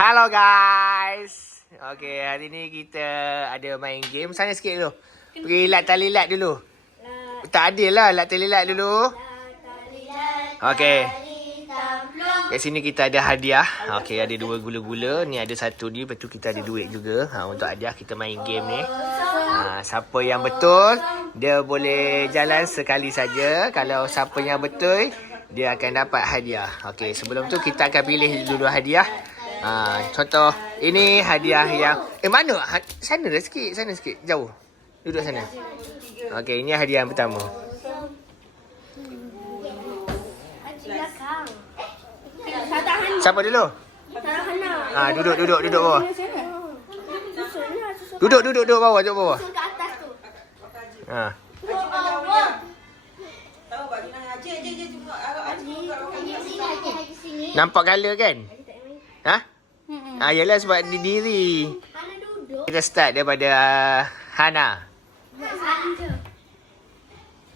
Hello guys. Okay, hari ni kita ada main game. Sana sikit dulu. Pergi lat tali lat dulu. Tak adil lah, lat tali lat dulu. Okay. Kat sini kita ada hadiah. Okay, ada 2 gula-gula. Ni ada 1 ni. Lepas tu kita ada duit juga. Untuk hadiah kita main game ni. Siapa yang betul, dia boleh jalan sekali saja. Kalau siapa yang betul, dia akan dapat hadiah. Okay, sebelum tu kita akan pilih dulu hadiah. Contoh, ini hadiah yang... mana? Sana dah sikit, sana sikit. Jauh. Duduk sana. Okay, ini hadiah yang pertama. Siapa dulu? Duduk bawah. Duduk bawah. Nampak color kan? Yalah sebab di diri. Kita start daripada Hana.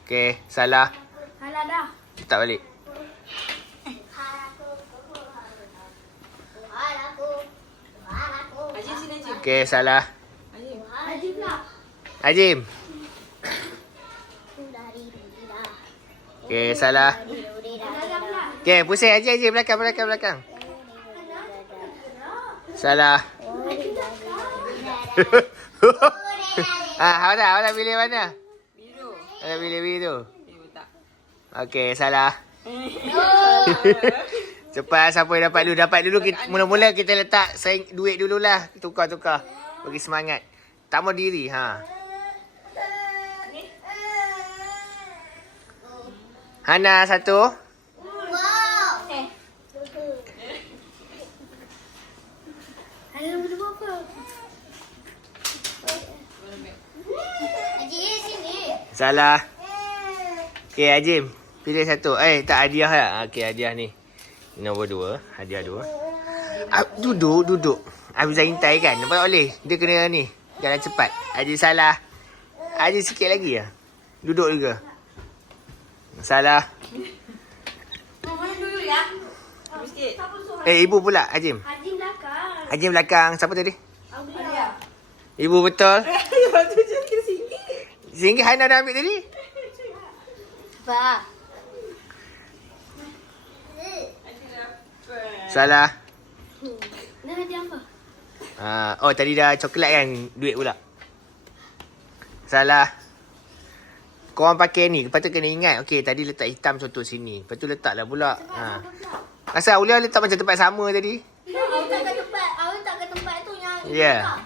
Okay, salah. Salah dah. Tak balik. Okay, salah. Ajim. Okay, salah. Okay, pusing Ajim. Belakang. Salah. Awak pilih mana? Biru. Awak pilih biru. Okay, salah. Cepat, siapa yang dapat dulu. Mula-mula kita letak duit dululah. Tukar. Bagi semangat. Tambah diri. Hana 1. Hana berdua apa? Ajim, sini. Salah. Okay, Ajim. Pilih 1. Tak hadiah lah. Okay, hadiah ni. Nombor 2. Hadiah 2. Duduk. Habis intai kan. Nampak boleh. Dia kena ni. Jalan cepat. Ajim salah. Ajim sikit lagi lah. Duduk juga. Salah. Mana dulu ya? Sikit. Ibu pula. Ajim. Ajim belakang. Siapa tadi? Ibu betul. RM1 Hana dah ambil tadi. Apa? Salah. Dah hadiah apa? Tadi dah coklat kan. Duit pula. Salah. Korang pakai ni. Lepas tu kena ingat. Okay, tadi letak hitam contoh sini. Lepas tu letaklah pula. Asal Aulia letak macam tempat sama tadi. Awak tak ke tempat tu yang... Ya.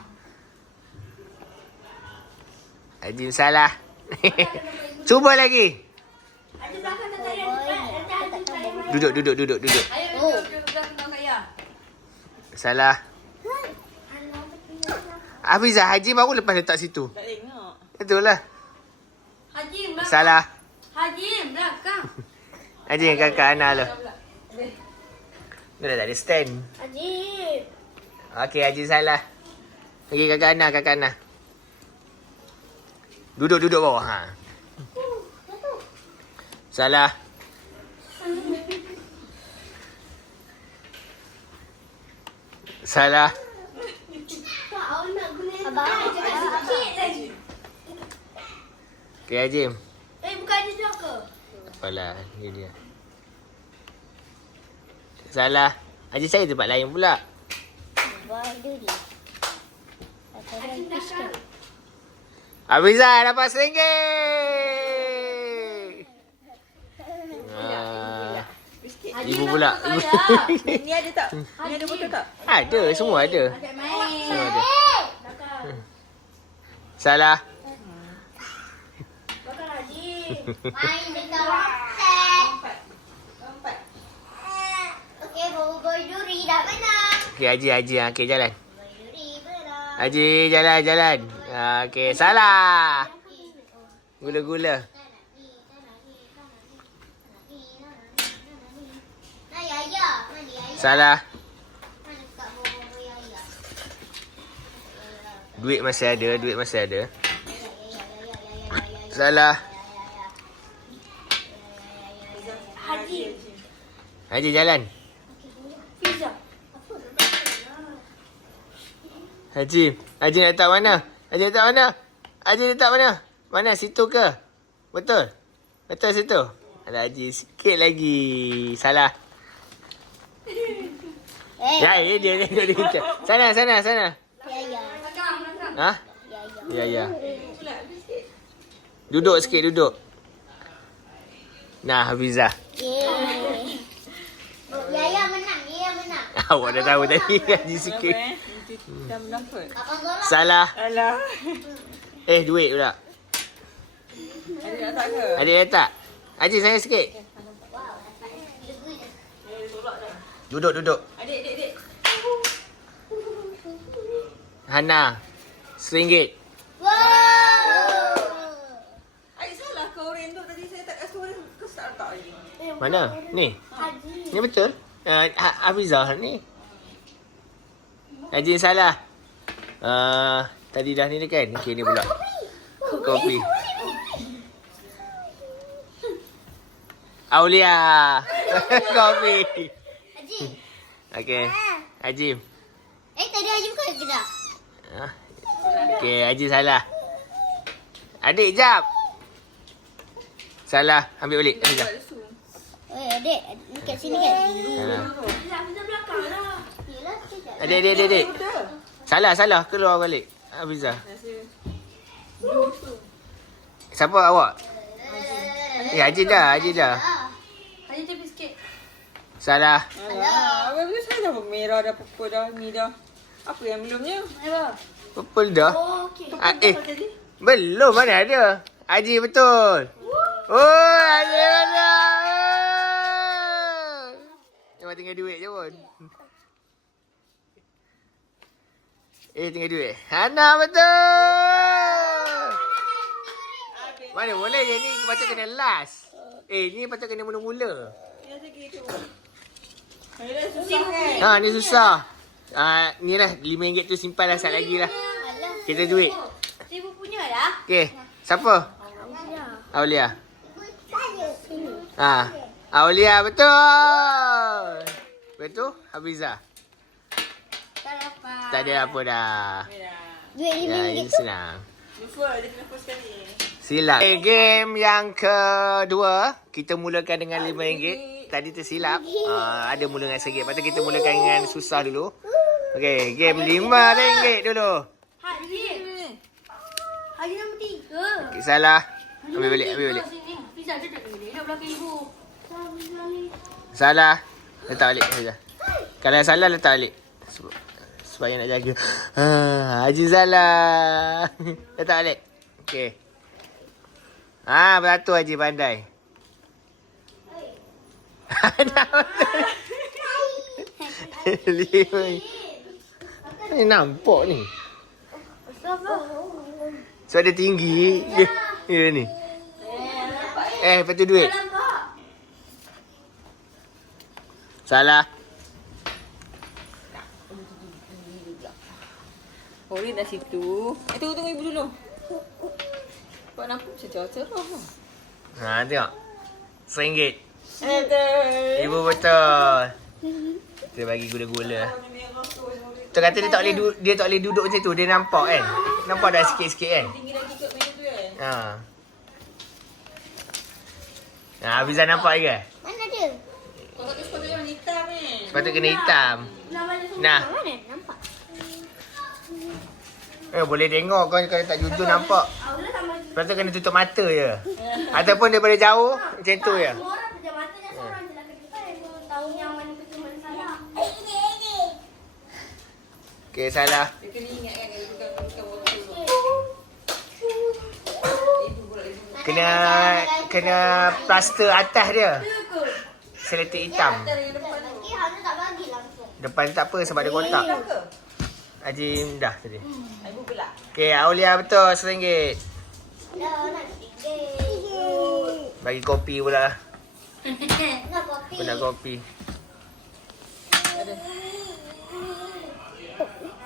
Ajim salah. Cuba lagi. Ajim belakang tak payah cepat. Duduk. Ayo duduk belakang kaya. Salah. Hafizah, Haji baru lepas letak situ. Tak tengok. Betul lah. Hajim belakang. Salah. Hajim belakang. Haji yang kakak Ana lah. Dia dah tak ada stand. Hajim. Okey, Haji salah. Lagi kakak Ana. Duduk bawah. Salah. Salah. Awak nak guna abang cakap sikit lagi. Okey, Hajim. Bukan Hajim ke? Apalah, ni dia. Salah. Haji saya tempat lain pula. Hafizah dapat RM1. Ibu pula. Ni ada tak? Ni ada botol tak? Ada, semua ada. Semua ada. Salah. Belakang Hajim. Main dekat WhatsApp. Okey, boy duri dah menang. Okey, Haji. Okey, jalan. Boy duri menang. Haji, jalan. Okey, salah. Gula-gula. Salah. Duit masih ada. Salah. Haji. Haji jalan. Pizza. Haji letak mana? Haji letak mana? Haji letak mana? Mana? Situ ke? Betul? Betul situ? Ada Haji sikit lagi. Salah. Ya, dia. Sana. Ya. Ha? Ya. Duduk sikit, duduk. Nah, Hafizah. Ya menang. Awak dah tahu tadi. Haji sikit. Dah mendapat. Abang Zola. Salah. Alah. Duit pula. Adik nak tak ke? Adik letak. Haji, saya sikit. Duduk. Adik. Hana. RM1. Wow. Adik salah ke orang tu tadi saya tak kasi orang ke tak letak lagi. Mana? Ni. Haji. Ni betul. Hafizah ni. Haji salah. Tadi dah ni kan? Okey, ni pula. Kopi. Aulia. Kopi. Haji. Okey. Haji. Tadi Haji bukan ke tak? Okey, Haji salah. Adik, jap. Salah. Ambil balik. Ambil jap. Adik. Dekat sini kan? Salah. Kita belakang lah. Yelah, sekejap. Adik. Salah. Keluar balik. Hafizah. Siapa awak? Haji dah. Haji tepi sikit. Salah. Alah. Apa saya dah merah dah purple dah ni dah. Apa yang belumnya? Purple dah. Okey. Tadi. Belum, mana ada. Haji betul. Oh, Haji betul. Memang tinggal duit je pun. Tinggal duit. Hana betul. Mana boleh je ni patut kena last. Ni patut kena mula-mula. Ya sikit tu. Ayolah susah kan? Ni susah. Ni lah RM5 tu simpan lah sat lagi lah. Kita duit. Ibu punya lah. Okey. Siapa? Aulia. Aulia betul. Betul? Hafizah. Tak ada apa dah. Duit Ya, ini senang. Lupa, dia kena post sekali. Silap. Game yang kedua, kita mulakan dengan RM5. Tadi tersilap. Ada mula dengan RM1. Lepas tu kita mulakan dengan susah dulu. Okey, game RM5 dulu. Haji nombor 3. Okay, salah. Ambil balik. Pizza duduk belakang ibu. Salah. Letak balik saja. Kalau salah letak balik. Supaya nak jaga. Haji salah. Letak balik. Okey. Beratur Haji pandai. Ni nampak ni. So dia tinggi. Dia ni. Lepas tu duit. Salah. Ori dah situ. Tunggu ibu dulu. Kau nampak cerah-cerah. Tengok. RM1. Betul. Ibu betul. Kita bagi gula-gula. Tu kata dia tak boleh duduk macam tu. Dia nampak kan. Nampak dah sikit-sikit kan. Tinggi lagi kat meja tu kan? Hafizah nampak ke? Mana dia? Kau kata sepatutnya warna hitam ni. Sepatutnya kena hitam. Nah. Mana nampak? Boleh tengok kau kalau tak jujur nampak. Lepas tu kena tutup mata je. Ataupun daripada jauh macam tu je. Semua orang pejam matanya seorang je lah kita yang tahu yang mana betul mana salah. Okey, salah. Dia kena ingat kan kalau bukan waktu tu. Ibu pula ibu. Kena plaster atas dia. Seletik hitam. Yang depan tu. Hana tak bagi langsung. Depan tak apa sebab ada kotak. Dah ke? Haji dah tadi. Ibu pula. Okey, Aulia betul RM1. Dah nak tiga. Bagi kopi pula. Nak kopi. Aku nak kopi.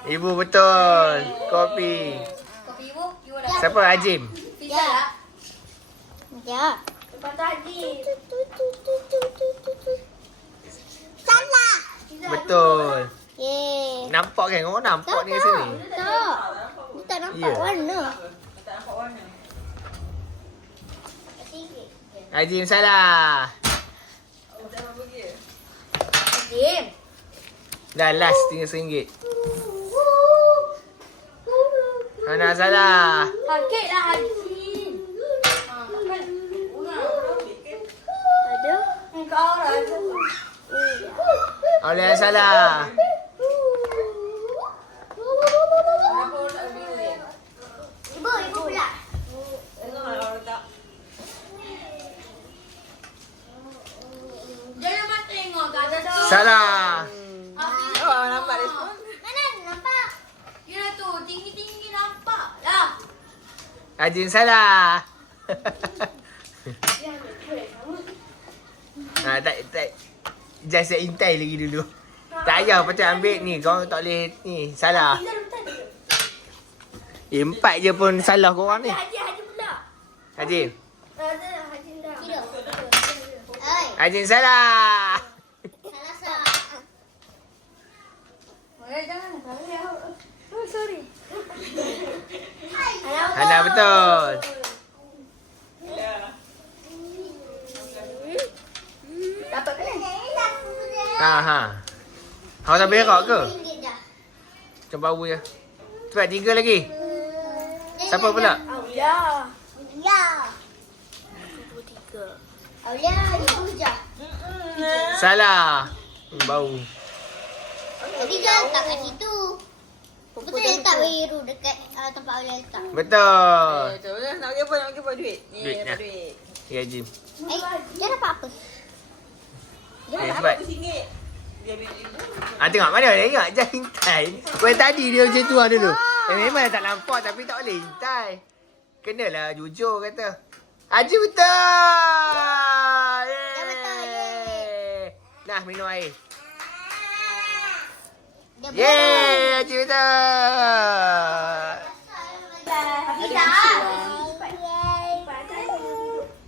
Ibu betul. Kopi. Kopi ibu. Ibu dah. Siapa? Ajim. Pizza lah. Ya. Lepas tu Haji. Salah. Betul. Yeay. nampak kan? Korang nampak ni kat sini? Tak. Dia tak nampak Ya. warna. Tak nampak warna. Azim salah. Dah pergi. Dim. Dah last tinggal RM1. Hana salah. Sakit lah Haji. Ada? Kau rasa. Aulia salah. Kenapa orang tak biru dia? Ibu pula. Tengok lah orang tak. Jangan mak tengok kat atas tu. Salah. Oh, nampak respon. Mana nampak? Kira tu tinggi-tinggi nampak lah. Azim salah. Tak. Just intai lagi dulu. Tak payah patut ambil ni. Kau tak boleh ni. Salah. 4 je pun salah korang ni. Haji pula. Azim. Ada Haji dah. Oi. Azim salah. Salah. Jangan. Oh, sorry. Hana betul. Dapat kan? Ha. Kau tak berak ke? RM1 dah. Macam bau je. Cepat 3 lagi. Siapa pula? Aulia. Aulia, ibu je. Salah. Bau. Tadi kan letak kat situ. Betul dia letak biru dekat tempat Aulia letak. Betul. Betul lah. Nak pergi apa? Duit. Duit, Dapat nah. duit. Ya, Jim. Dia dapat apa? Cepat. RM1. Dia ambil RM1. Tengok mana dia ingat. Jangan hintai. Boleh tadi dia macam tu dulu. Memang tak nampak tapi tak boleh hintai. Kenalah jujur kata. Haji betul. Ya, betul, Yeay. Nah, minum air. Dia Yeay, Haji betul.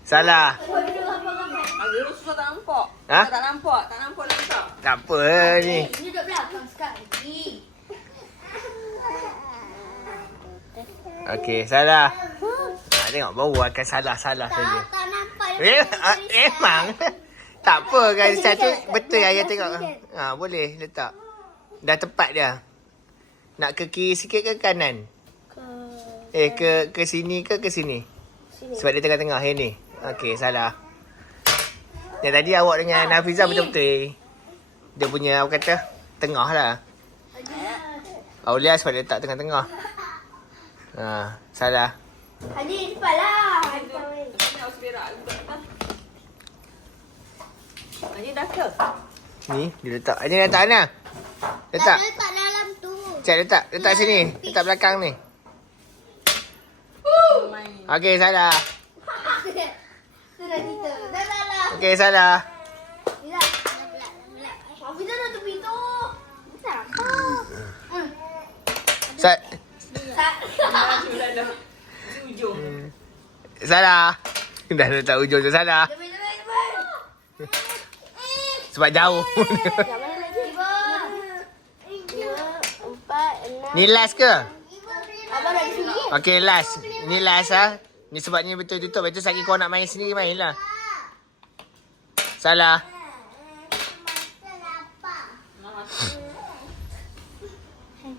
Salah. Agak susah tak nampak. Ha? Tak nampak nak letak. Tak apa ni. Ini duduk belakang sekali. Okey, salah. Tengok baru akan salah-salah saja. Tak nampak. Memang. Tak apa kan satu betul ayah tengok. Boleh letak. Dah tepat dia. Nak ke kiri sikit ke kanan? Ke sini ke sini? Sebab dia tengah-tengah yang ni. Okey, salah. Yang tadi awak dengan Hafizah betul-betul. Dia punya apa kata? Tengah lah. Aulia sebab dia letak tengah-tengah. Salah. Haji, cepatlah. Ini harus berak. Ini dah ke? Ni, dia letak. Ini letak mana? Letak. Letak dalam tu. Cik letak. Letak sini. Letak belakang ni. Main. Okey, salah. Sudah kita. Dah lah. Okey, salah. Tidak. Hafizah dah tepi tu. Tak apa. Dah. Ujung. Salah. Dah letak ujung tu salah. Tepi. Sebab jauh. Mana lagi? 5, 4, 6. Ni last ke? Abang dah di sini. Okey, last. Ni last lah. Ni sebabnya betul tutup. Lepas tu sekali kau nak main sendiri, main lah. Salah.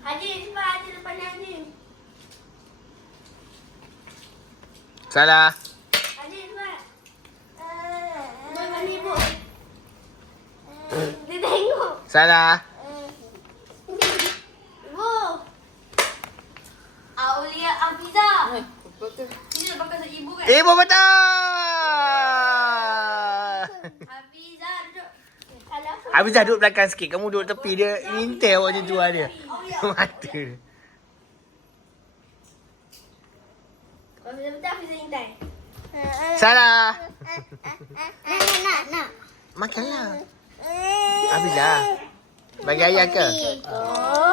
Haji, cepat Haji depan Haji. Salah. Haji, cepat. Jangan ibu. Dia tengok. Salah. Ibu. Aulia Hafizah. Betul. Ini dah pakai ibu kan? Ibu betul. Hafizah duduk. Salah. Hafizah duduk belakang sikit. Kamu duduk tepi dia. Intai awak macam tu lah dia. Mata. Hafizah betul Hafizah intai. Salah. Nak. Makanlah. Hafizah. Bagi ayah ke? Oh.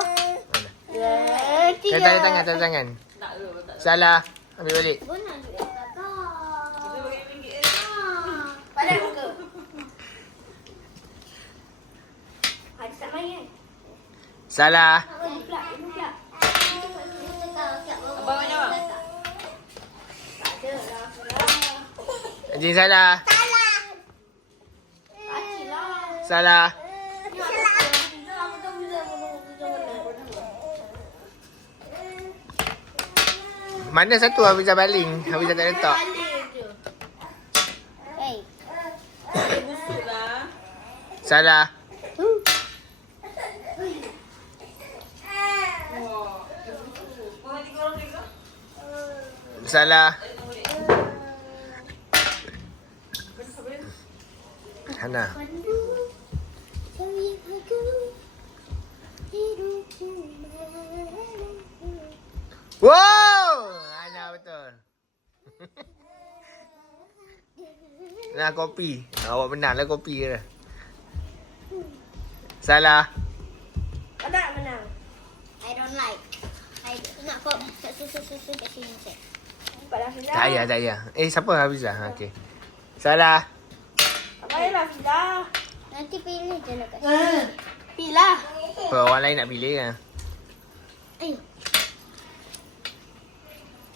Tak ada tangan. Tak lu. Salah. Ambil balik. Bona duit kakak. Dia bagi RM1. Pada muka. Haji tak main kan? Salah. Ajin salah. Salah. Salah. Mana satu Hafizah baling? Hafizah tak letak. Hey. Busuk lah. Salah. Wah. Kau tiga orang tiga. Salah. Hana. Wow! Hana betul. Nah, kopi. Awak menang lah kopi ke. Salah. Ada menang. I don't like. I nak kau susu kat sini cek. Tak payah, tak payah. Siapa Hafizah? Okey. Salah. Apa lah Filah? Nanti pilih je lah kat sini. Pilah. Apa orang lain nak pilih kan? Ayo.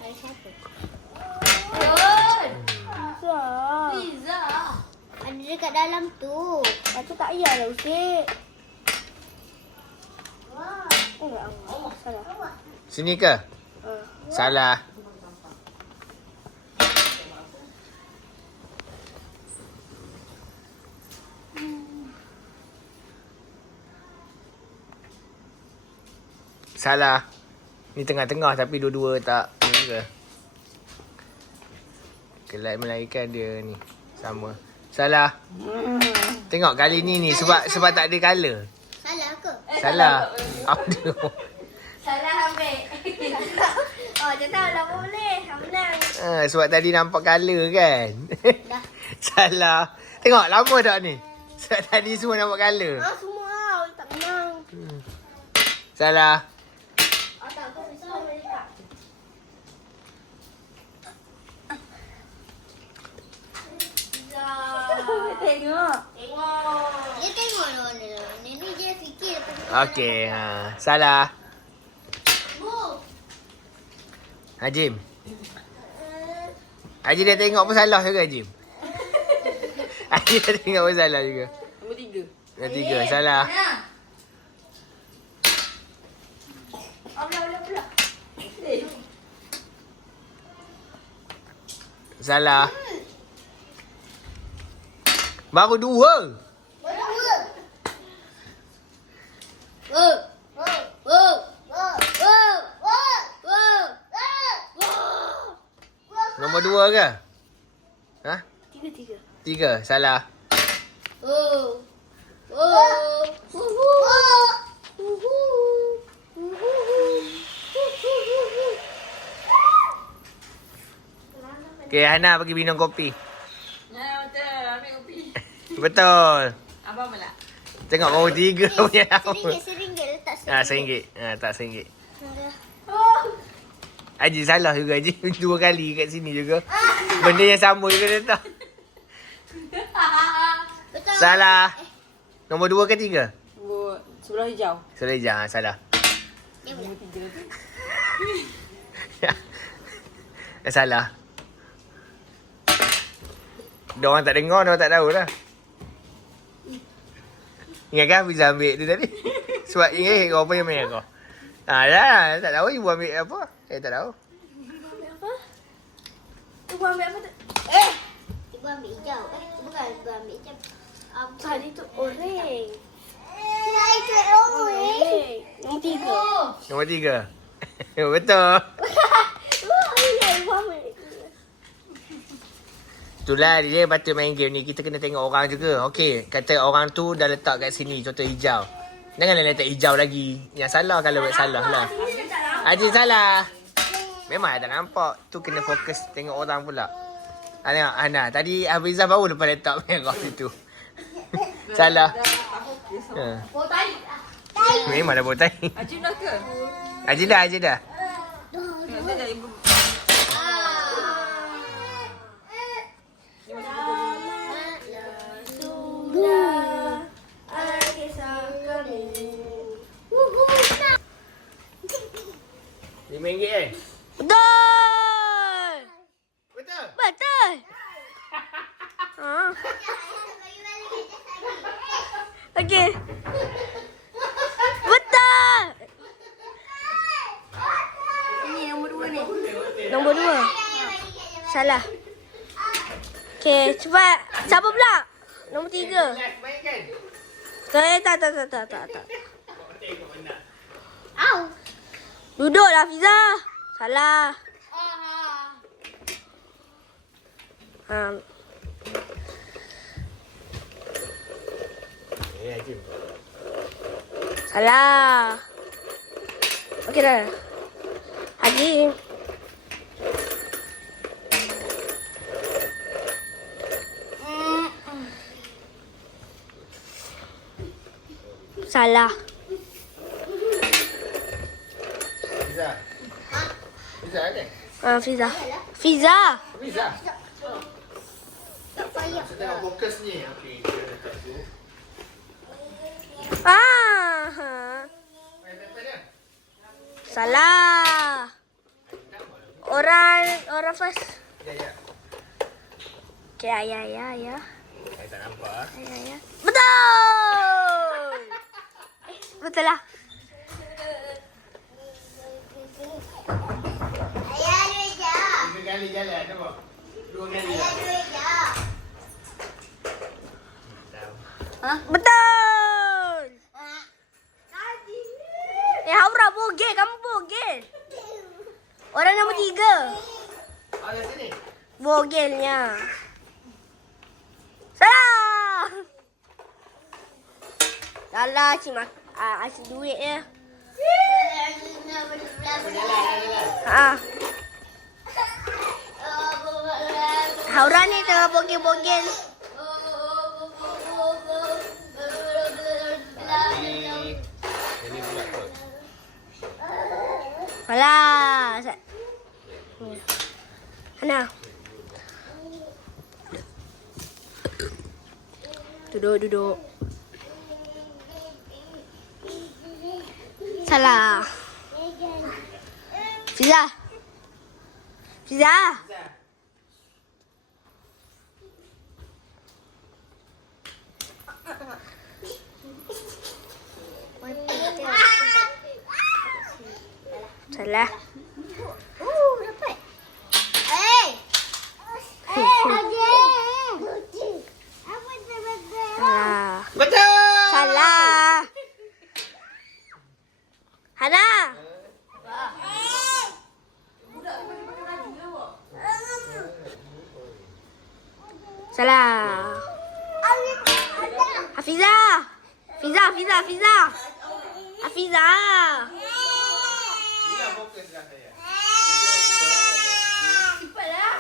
Hai siapa? Pizza. Ada dekat dalam tu. Lepas tu tak payahlah usik. Oh, salah. Sini ke? Salah. Salah. Ni tengah-tengah tapi dua-dua tak ni ke? Kelai melaikan dia ni. Sama. Salah. Tengok kali ni sebab tak ada colour. Salah ke? Salah. Aduh. Salah ambil. Oh, dia tahu lah boleh. Menang. Sebab tadi nampak colour kan? Dah. Salah. Tengok lama tak ni? Sebab tadi semua nampak colour. Semua lah. Tak menang. Salah. Tak, kau besar mereka. Tengok. Dia tengok lah warna. Ni dia fikir. Okey. Salah. Bu. Hajim. Hajim dah tengok pun salah juga Hajim. Hajim dah tengok pun salah juga. Nombor tiga. Yang tiga. Salah. Pula. Salah. Baru dua. Nombor dua ke? Ha? Tiga. Tiga. Salah. Okay, Hana pergi minum kopi. Ya, betul. Ambil kopi. Betul. Abang pula. Tengok baru tiga punya nama. Seringgit letak RM1. Tak RM1. Haji salah juga Haji. Dua kali kat sini juga. Benda yang sama juga dia tak. Betul. Salah. Nombor dua ke tiga? Nombor sebelah hijau. Salah hijau. Salah. Nombor tiga tu. Salah. Diorang tak dengar, diorang tak tahu lah. Ingat kan Fiza ambil tu tadi? Sebab ingat kau apa yang main kau? Dah, tak tahu ibu ambil apa. Tak tahu. Ibu ambil apa tu? Ibu ambil hijau. Bukan, ibu ambil hijau. Tadi tu oreng. Itu oreng. Nombor tiga. Nombor tiga. Betul. Ibu ambil. Itulah dia patut main game ni. Kita kena tengok orang juga. Okey, kata orang tu dah letak kat sini. Contoh hijau. Janganlah letak hijau lagi. Yang salah kalau buat salah lah. Haji salah. Memang tak nampak. Tu kena fokus tengok orang pula. Tengok Hana. Tadi Hafizah baru lepas letak merah situ. Salah. Oh, tadi. Memang dah bawa tai. Ajim dah ke? Haji dah. Tengok saya dah ibu. RM5 kan? Betul. Betul? Betul. Okey. Betul. Ini nombor 2 ni. Nombor 2. Salah. Okey, cepat. Siapa pula? Nombor 3. Tak. Au. Duduklah Fiza. Salah. Salah. Okey dah. Haji. Salah. Fiza ada? Fiza. Fiza. Fiza. Tak payah. Saya tengok fokus ni. Okey, kita letak tu. Salah. Orang first. Ya. Okey, ya. Saya tak nampak. Ya. Betul. Betul lah. Tiga kali jalan, nampak? 2 kali lah. Betul. Haura bogel. Kamu bogel. Orang nombor 3. Ada sini. Bogelnya. Salah. Salah cik asyik duit je. Jalan. Haura ni tengah bogel-bogel. Ini pula kot. Alah. Hana. Duduk. Salah. Fiza. Salah. Dapat. Salah. Betul! Salah. Hana. Salah. Hafiza. Hafiza. Bila fokus dah saya. Cepatlah.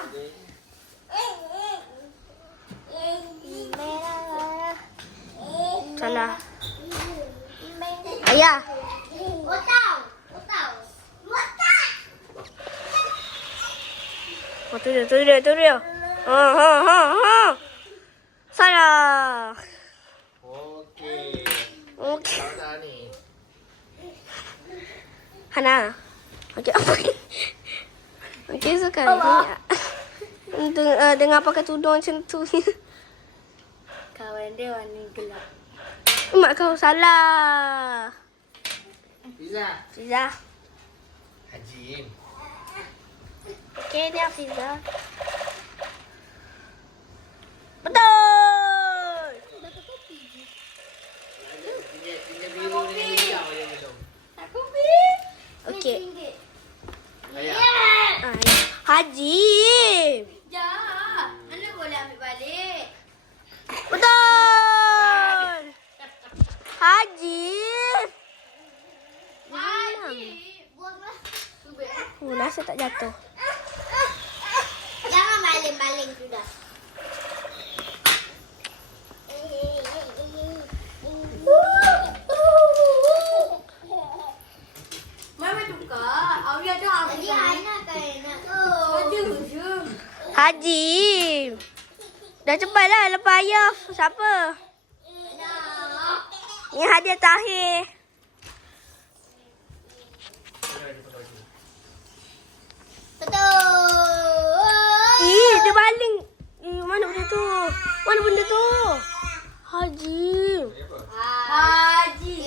Salah. Ayah. Tuduh. Salah. Okey. Okey. Salah ni. Hana. Okey, apa ni? Okey, suka ni. Dengar pakai tudung macam tu. Kawan dia warna gelap. Mak kau salah. Fiza. Haji. Okey, ni Hafiza. Betul. Tinggal biru dengan hijau je belum. Okey. Ayah. Haji. Mana boleh ambil balik? Betul. Haji. Nasi tak jatuh. Jangan baling-baling sudah. Mama tukar. Awia tu apa? Jadi Hana kan nak. Haji. Dah cepatlah lepas ayah. Siapa? Ni hadiah terakhir. Betul. Dia baling. Mana benda tu? Haji. Haji.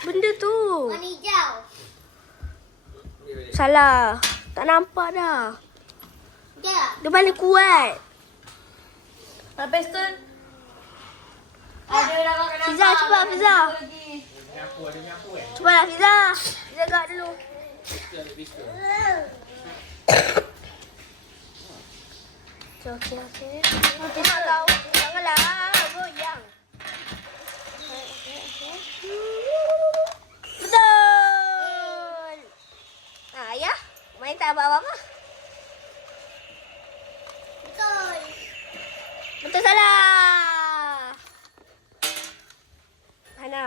Benda tu. Warna hijau. Salah. Tak nampak dah. Dia. Dia paling kuat. Lepas tu. Ada dah makan Fiza, cepat Fiza. Menyapu, ada menyapu kan? Cepatlah Fiza. Fiza gerak dulu. Okey, okey. Okey, nak tahu. Janganlah goyang. Betul. Ya. Main tak apa-apa. Betul. Betul salah. Hana.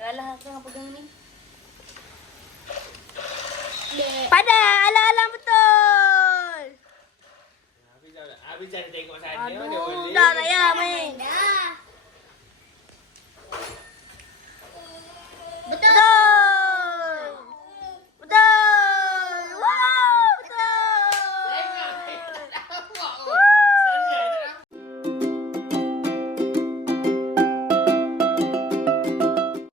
Salah aku yang pegang ni. Padat.